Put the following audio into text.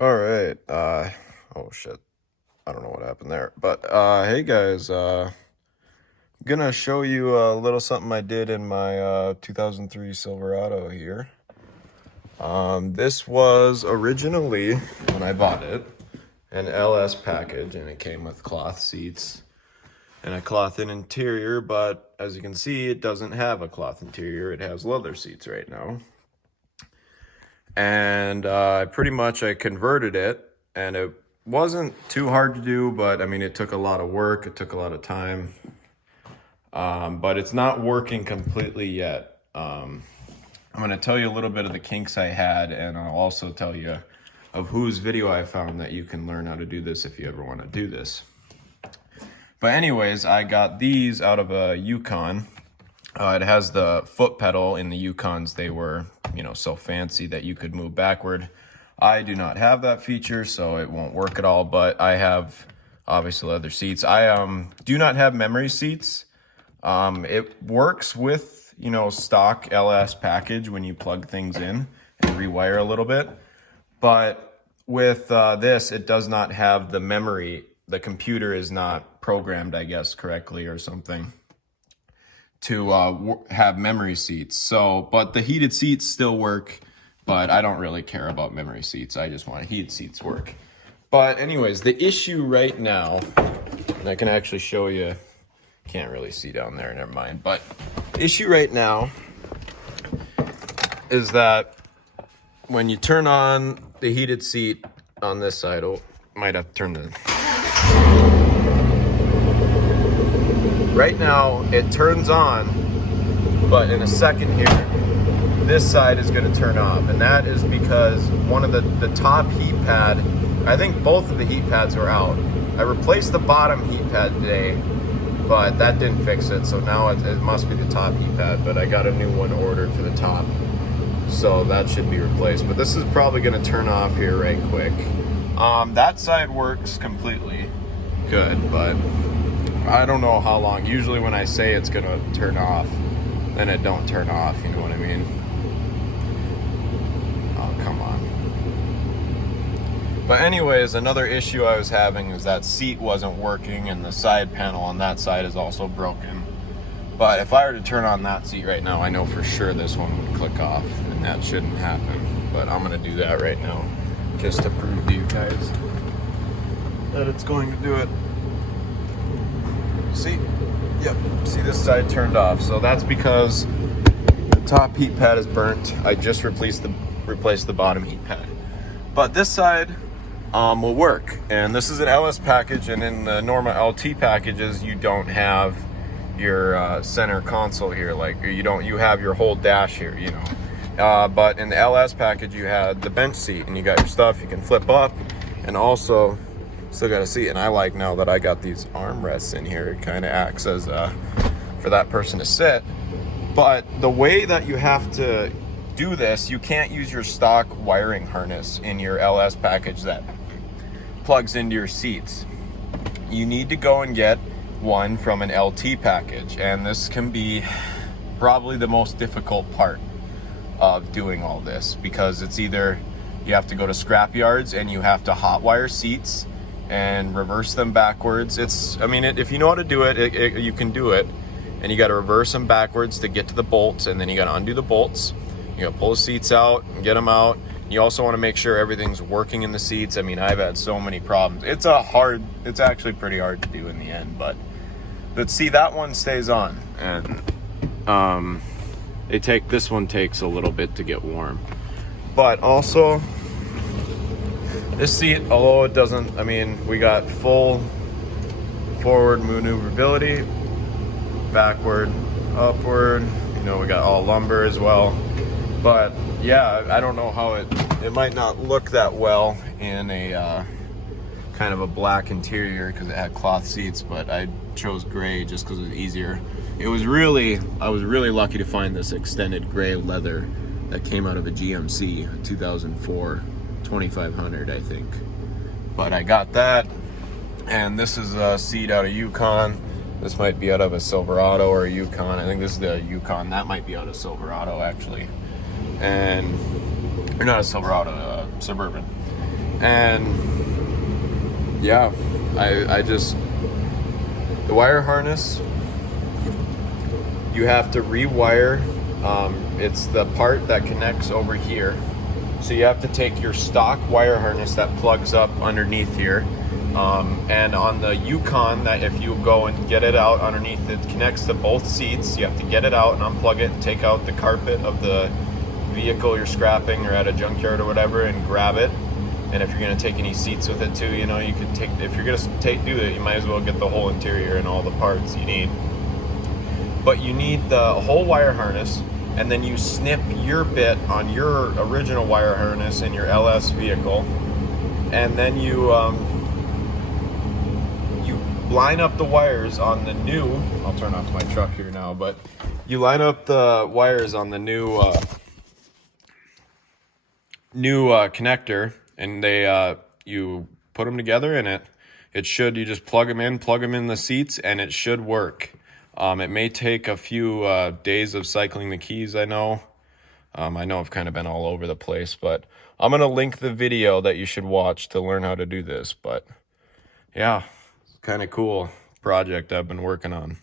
All right. Oh shit. I don't know what happened there. But hey guys, gonna show you a little something I did in my 2003 Silverado here. This was originally, when I bought it, an LS package, and it came with cloth seats and a cloth interior, but as you can see, it doesn't have a cloth interior. It has leather seats right now. And I converted it, and it wasn't too hard to do, but I mean, it took a lot of work, it took a lot of time, but it's not working completely yet. I'm going to tell you a little bit of the kinks I had, and I'll also tell you of whose video I found that you can learn how to do this if you ever want to do this. But anyways, I got these out of a Yukon. It has the foot pedal. In the Yukons, they were, so fancy that you could move backward. I do not have that feature, so it won't work at all, but I have obviously leather seats. I do not have memory seats. It works with, stock LS package when you plug things in and rewire a little bit. But with this, it does not have the memory. The computer is not programmed, I guess, correctly or something to have memory seats. So, but the heated seats still work, but I don't really care about memory seats. I just want heated seats work. But anyways, the issue right now, and I can actually show you, can't really see down there, never mind. But the issue right now is that when you turn on the heated seat on this side, might have to turn the... Right now, it turns on, but in a second here, this side is going to turn off. And that is because one of the top heat pad, I think both of the heat pads were out. I replaced the bottom heat pad today, but that didn't fix it. So now it must be the top heat pad, but I got a new one ordered for the top. So that should be replaced. But this is probably going to turn off here right quick. That side works completely good, but I don't know how long. Usually when I say it's gonna turn off, then it don't turn off, you know what I mean? Oh, come on. But anyways, another issue I was having is that seat wasn't working, and the side panel on that side is also broken. But if I were to turn on that seat right now, I know for sure this one would click off, and that shouldn't happen. But I'm gonna do that right now, just to prove to you guys that it's going to do it. See? Yep. See, this side turned off. So that's because the top heat pad is burnt. I just replaced the bottom heat pad. But this side will work. And this is an LS package, and in the normal LT packages, you don't have your center console here. Like you have your whole dash here, but in the LS package, you had the bench seat, and you got your stuff you can flip up, and also still got a seat. And I like now that I got these armrests in here, it kind of acts as for that person to sit. But the way that you have to do this, you can't use your stock wiring harness in your LS package that plugs into your seats. You need to go and get one from an LT package, and this can be probably the most difficult part of doing all this, because it's either you have to go to scrap yards and you have to hot wire seats and reverse them backwards. If you know how to do it, you can do it. And you got to reverse them backwards to get to the bolts, and then you got to undo the bolts. You got to pull the seats out and get them out. You also want to make sure everything's working in the seats. I mean, I've had so many problems. It's actually pretty hard to do in the end, but see, that one stays on, and this one takes a little bit to get warm. But also, this seat, although it doesn't, we got full forward maneuverability, backward, upward, we got all lumbar as well. But yeah, I don't know how it might not look that well in a kind of a black interior because it had cloth seats, but I chose gray just because it was easier. I was really lucky to find this extended gray leather that came out of a GMC 2004 2500, I think. But I got that, and this is a seat out of Yukon. This might be out of a Silverado or a Yukon. I think this is the Yukon. That might be out of Silverado, actually. Or not a Silverado, Suburban. And yeah, I just, the wire harness, you have to rewire. It's the part that connects over here. So you have to take your stock wire harness that plugs up underneath here. And on the Yukon, that if you go and get it out underneath, it connects to both seats. You have to get it out and unplug it, take out the carpet of the vehicle you're scrapping or at a junkyard or whatever, and grab it. And if you're gonna take any seats with it too, you know, you could take, if you're gonna do it, you might as well get the whole interior and all the parts you need. But you need the whole wire harness, and then you snip your bit on your original wire harness in your LS vehicle, and then you line up the wires on the new, I'll turn off my truck here now, but you line up the wires on the new connector, and they you put them together, and it should, you just plug them in the seats, and it should work. It may take a few days of cycling the keys, I know. I know I've kind of been all over the place, but I'm going to link the video that you should watch to learn how to do this. But yeah, kind of cool project I've been working on.